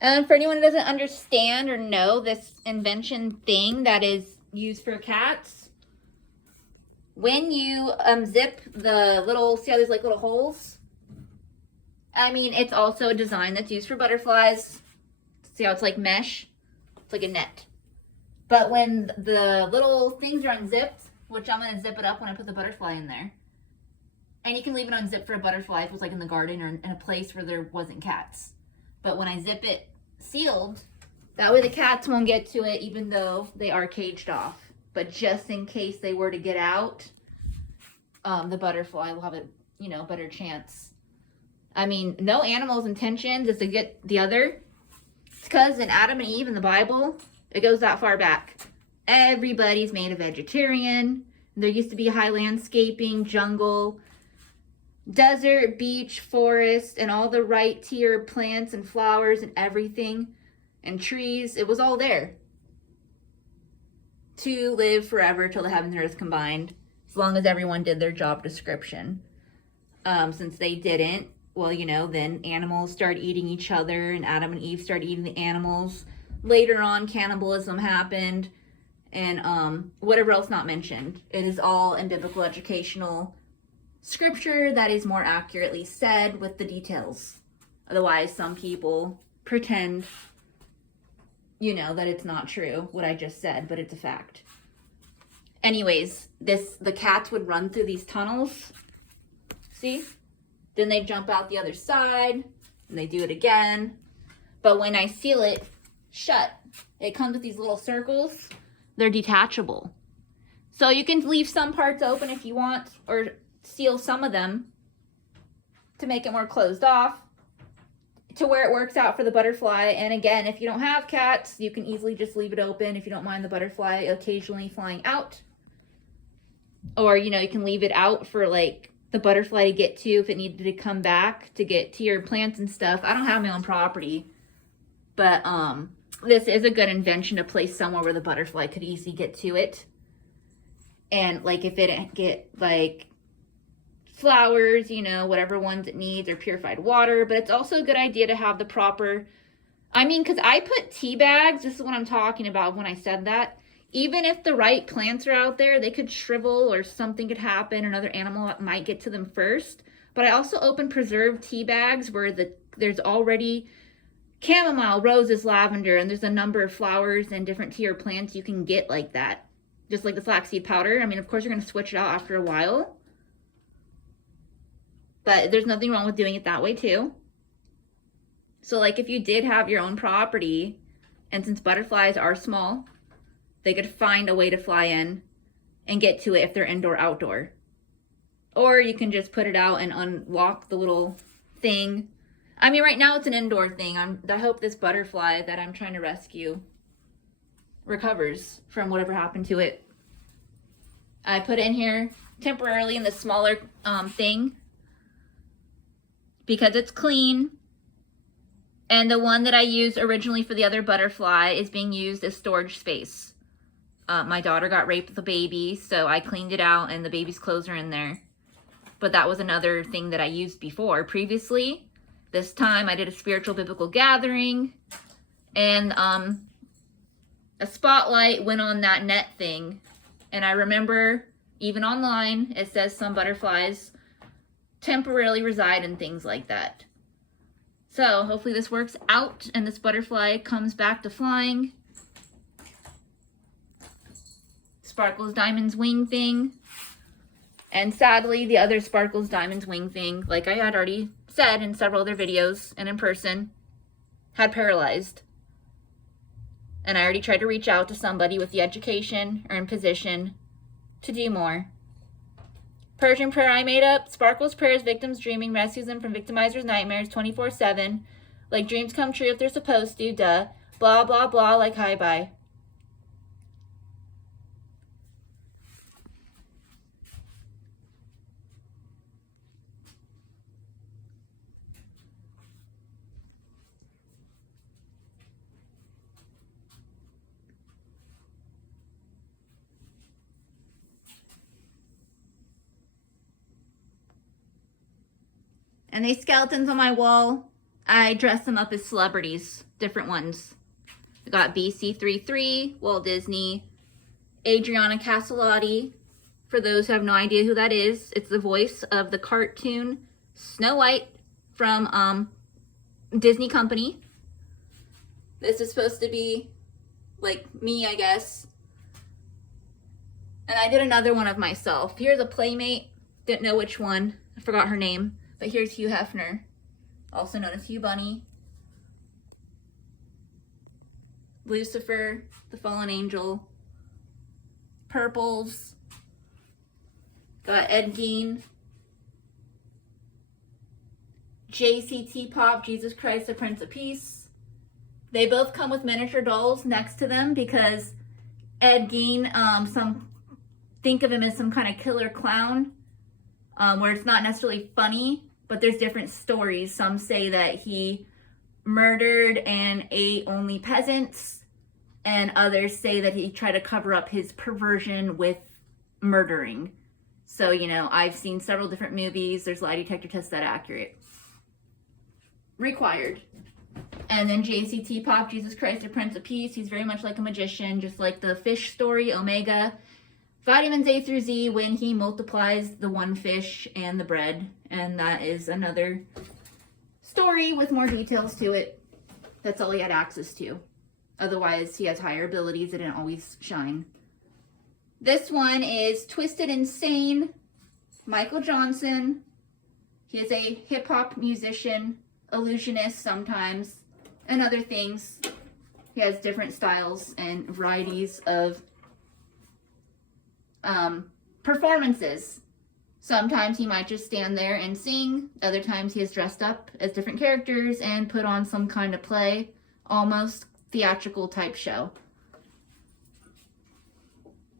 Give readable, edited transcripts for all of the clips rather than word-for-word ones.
And for anyone who doesn't understand or know this invention thing that is used for cats, when you zip the little, see how there's like little holes? I mean, it's also a design that's used for butterflies. See how it's like mesh? It's like a net. But when the little things are unzipped, which I'm going to zip it up when I put the butterfly in there. And you can leave it unzipped for a butterfly if it was like in the garden or in a place where there wasn't cats. But when I zip it sealed, that way the cats won't get to it even though they are caged off. But just in case they were to get out, the butterfly will have a, better chance. I mean, no animal's intentions is to get the other. It's because in Adam and Eve in the Bible, it goes that far back. Everybody's made a vegetarian. There used to be high landscaping, jungle, desert, beach, forest, and all the right tier plants and flowers and everything, and trees. It was all there to live forever till the heavens and earth combined, as long as everyone did their job description. Since they didn't, well, then animals started eating each other, and Adam and Eve started eating the animals. Later on, cannibalism happened, and whatever else not mentioned. It is all in biblical educational scripture that is more accurately said with the details. Otherwise, some people pretend, that it's not true, what I just said, but it's a fact. Anyways, the cats would run through these tunnels. See? Then they jump out the other side, and they do it again. But when I seal it shut, it comes with these little circles. They're detachable. So you can leave some parts open if you want, or seal some of them to make it more closed off to where it works out for the butterfly. And again, if you don't have cats, you can easily just leave it open if you don't mind the butterfly occasionally flying out. Or, you can leave it out for like the butterfly to get to if it needed to come back to get to your plants and stuff. I don't have my own property, but this is a good invention to place somewhere where the butterfly could easily get to it. And like if it didn't get like flowers, whatever ones it needs, or purified water. But it's also a good idea to have the proper, because I put tea bags, this is what I'm talking about when I said that. Even if the right plants are out there, they could shrivel or something could happen. Another animal might get to them first. But I also open preserved tea bags where there's already chamomile, roses, lavender, and there's a number of flowers and different tea or plants you can get like that. Just like the flaxseed powder. Of course, you're going to switch it out after a while. But there's nothing wrong with doing it that way too. So like if you did have your own property, and since butterflies are small, they could find a way to fly in and get to it if they're indoor, outdoor. Or you can just put it out and unlock the little thing. Right now it's an indoor thing. I hope this butterfly that I'm trying to rescue recovers from whatever happened to it. I put it in here temporarily in the smaller thing because it's clean. And the one that I used originally for the other butterfly is being used as storage space. My daughter got raped with a baby, so I cleaned it out and the baby's clothes are in there. But that was another thing that I used before. Previously, this time I did a spiritual biblical gathering, and a spotlight went on that net thing. And I remember, even online, it says some butterflies temporarily reside in things like that. So hopefully this works out and this butterfly comes back to flying. Sparkles Diamond's wing thing. And sadly, the other Sparkles Diamond's wing thing, like I had already said in several other videos and in person, had paralyzed. And I already tried to reach out to somebody with the education or in position to do more. Persian prayer I made up. Sparkles prayers victims dreaming, rescues them from victimizers' nightmares 24/7. Like dreams come true if they're supposed to, duh. Blah, blah, blah, like hi, bye. And these skeletons on my wall, I dress them up as celebrities, different ones. We got BC33, Walt Disney, Adriana Caselotti. For those who have no idea who that is, it's the voice of the cartoon Snow White from Disney Company. This is supposed to be like me, I guess. And I did another one of myself. Here's a playmate. Didn't know which one. I forgot her name. But here's Hugh Hefner, also known as Hugh Bunny. Lucifer, the fallen angel. Purples. Got Ed Gein. JCT Pop, Jesus Christ, the Prince of Peace. They both come with miniature dolls next to them because Ed Gein, some think of him as some kind of killer clown, where it's not necessarily funny, but there's different stories. Some say that he murdered and ate only peasants, and others say that he tried to cover up his perversion with murdering. So, you know, I've seen several different movies. There's lie detector tests that accurate. Required. And then JCT Pop, Jesus Christ, the Prince of Peace. He's very much like a magician, just like the fish story, Omega. Vitamins A through Z, when he multiplies the one fish and the bread. And that is another story with more details to it. That's all he had access to. Otherwise, he has higher abilities that didn't always shine. This one is Twisted Insane, Michael Johnson. He is a hip-hop musician, illusionist sometimes, and other things. He has different styles and varieties of performances. Sometimes he might just stand there and sing. Other times he is dressed up as different characters and put on some kind of play, almost theatrical type show.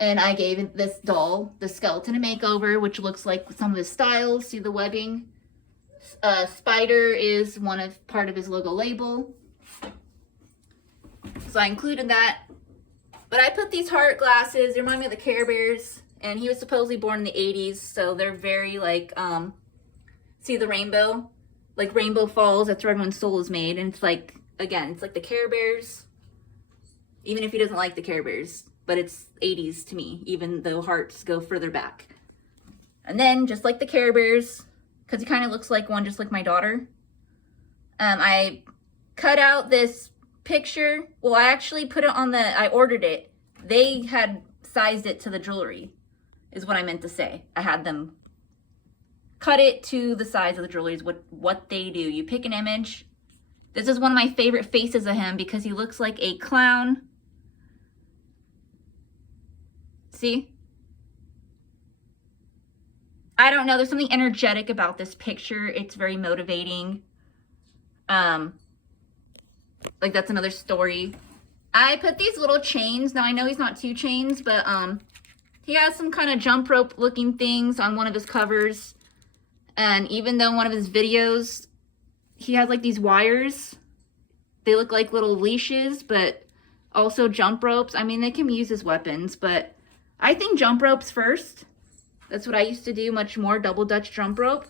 And I gave this doll, the skeleton, a makeover, which looks like some of his styles. See the webbing? Spider is part of his logo label. So I included that. But I put these heart glasses. They remind me of the Care Bears. And he was supposedly born in the 80s. So they're very like, see the rainbow? Like Rainbow Falls, that's where everyone's soul is made. And it's like, again, it's like the Care Bears. Even if he doesn't like the Care Bears. But it's 80s to me, even though hearts go further back. And then, just like the Care Bears, because he kind of looks like one just like my daughter, I cut out this picture. Well, I actually put it on I ordered it. They had sized it to the jewelry, is what I meant to say. I had them cut it to the size of the jewelry is what they do. You pick an image. This is one of my favorite faces of him because he looks like a clown. See? I don't know. There's something energetic about this picture. It's very motivating. Like that's another story. I put these little chains. Now I know he's not 2 chains, but he has some kind of jump rope looking things on one of his covers. And even though in one of his videos, he has like these wires. They look like little leashes, but also jump ropes. I mean, they can be used as weapons, but I think jump ropes first. That's what I used to do much more, double Dutch jump rope.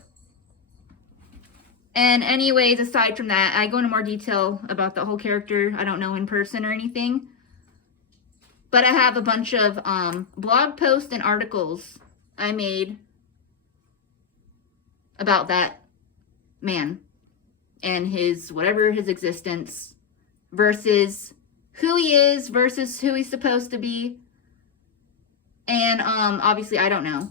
And anyways, aside from that, I go into more detail about the whole character. I don't know in person or anything. But I have a bunch of blog posts and articles I made about that man and his, whatever his existence, versus who he is versus who he's supposed to be. And obviously I don't know.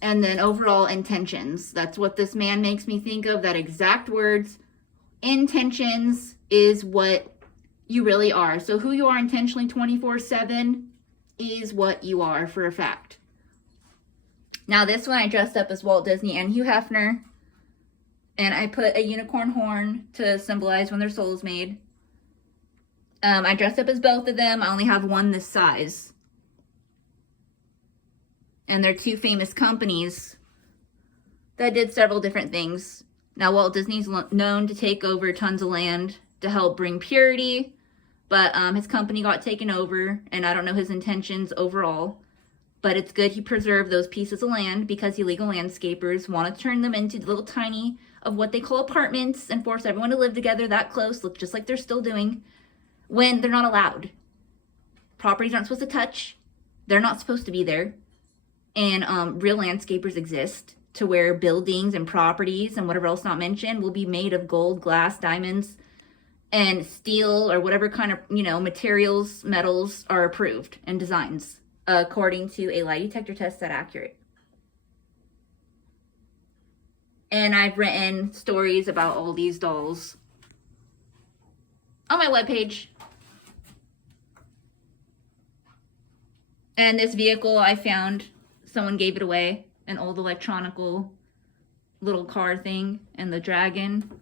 And then overall intentions. That's what this man makes me think of, that exact words. Intentions is what you really are. So who you are intentionally 24/7 is what you are for a fact. Now this one I dressed up as Walt Disney and Hugh Hefner. And I put a unicorn horn to symbolize when their soul is made. I dressed up as both of them. I only have one this size. And they're 2 famous companies that did several different things. Now, Walt Disney's known to take over tons of land to help bring purity, but his company got taken over, and I don't know his intentions overall, but it's good he preserved those pieces of land because illegal landscapers want to turn them into little tiny of what they call apartments and force everyone to live together that close, look just like they're still doing, when they're not allowed. Properties aren't supposed to touch. They're not supposed to be there. And real landscapers exist to where buildings and properties and whatever else not mentioned will be made of gold, glass, diamonds, and steel or whatever kind of, materials, metals are approved and designs according to a lie detector test that's accurate. And I've written stories about all these dolls on my webpage. And this vehicle I found, someone gave it away, an old electronical little car thing, and the dragon.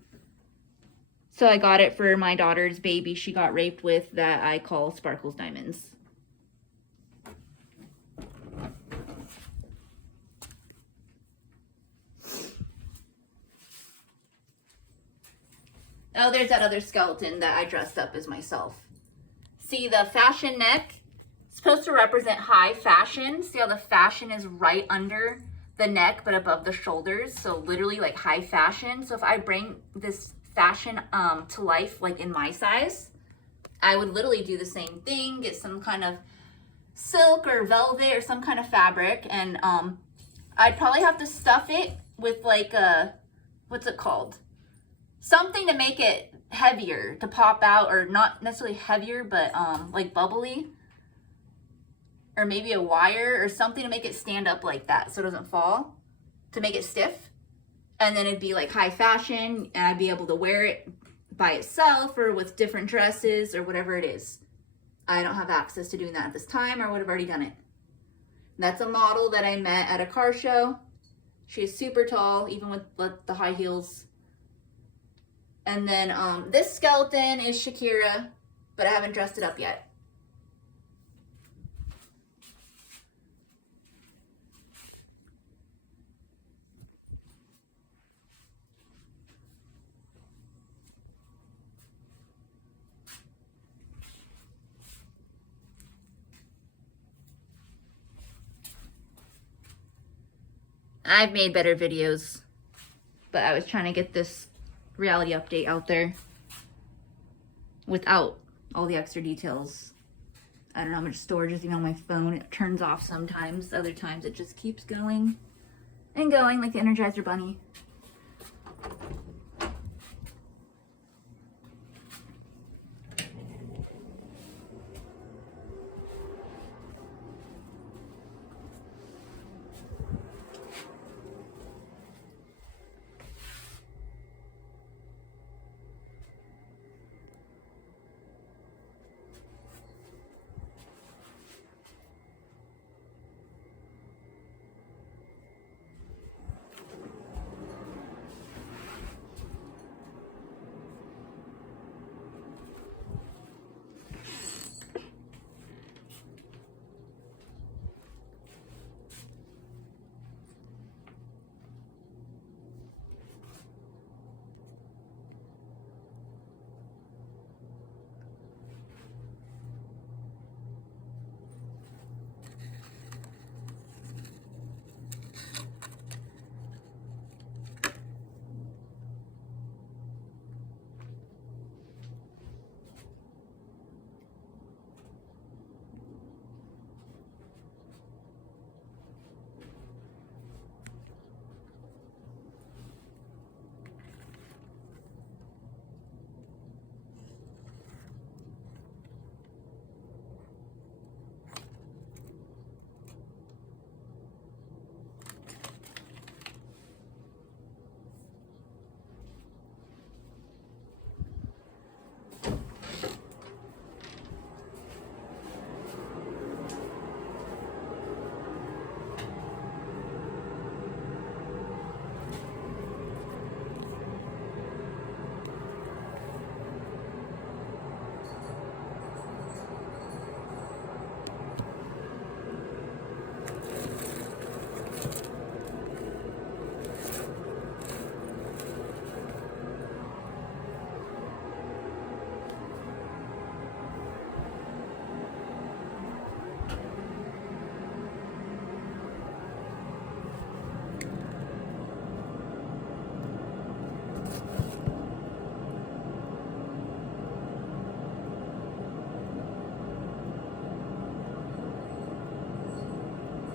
So I got it for my daughter's baby she got raped with that I call Sparkles Diamonds. Oh, there's that other skeleton that I dressed up as myself. See, the fashion neck is supposed to represent high fashion. See how the fashion is right under the neck but above the shoulders? So literally like high fashion. So if I bring this fashion to life like in my size, I would literally do the same thing, get some kind of silk or velvet or some kind of fabric, and I'd probably have to stuff it with like a, what's it called? Something to make it heavier, to pop out, or not necessarily heavier, but like bubbly, or maybe a wire or something to make it stand up like that so it doesn't fall, to make it stiff. And then it'd be like high fashion, and I'd be able to wear it by itself or with different dresses or whatever it is. I don't have access to doing that at this time, or would have already done it. That's a model that I met at a car show. She is super tall, even with the high heels. And then this skeleton is Shakira, but I haven't dressed it up yet. I've made better videos, but I was trying to get this reality update out there without all the extra details. I don't know how much storage is even on my phone. It turns off sometimes. Other times it just keeps going and going like the Energizer Bunny.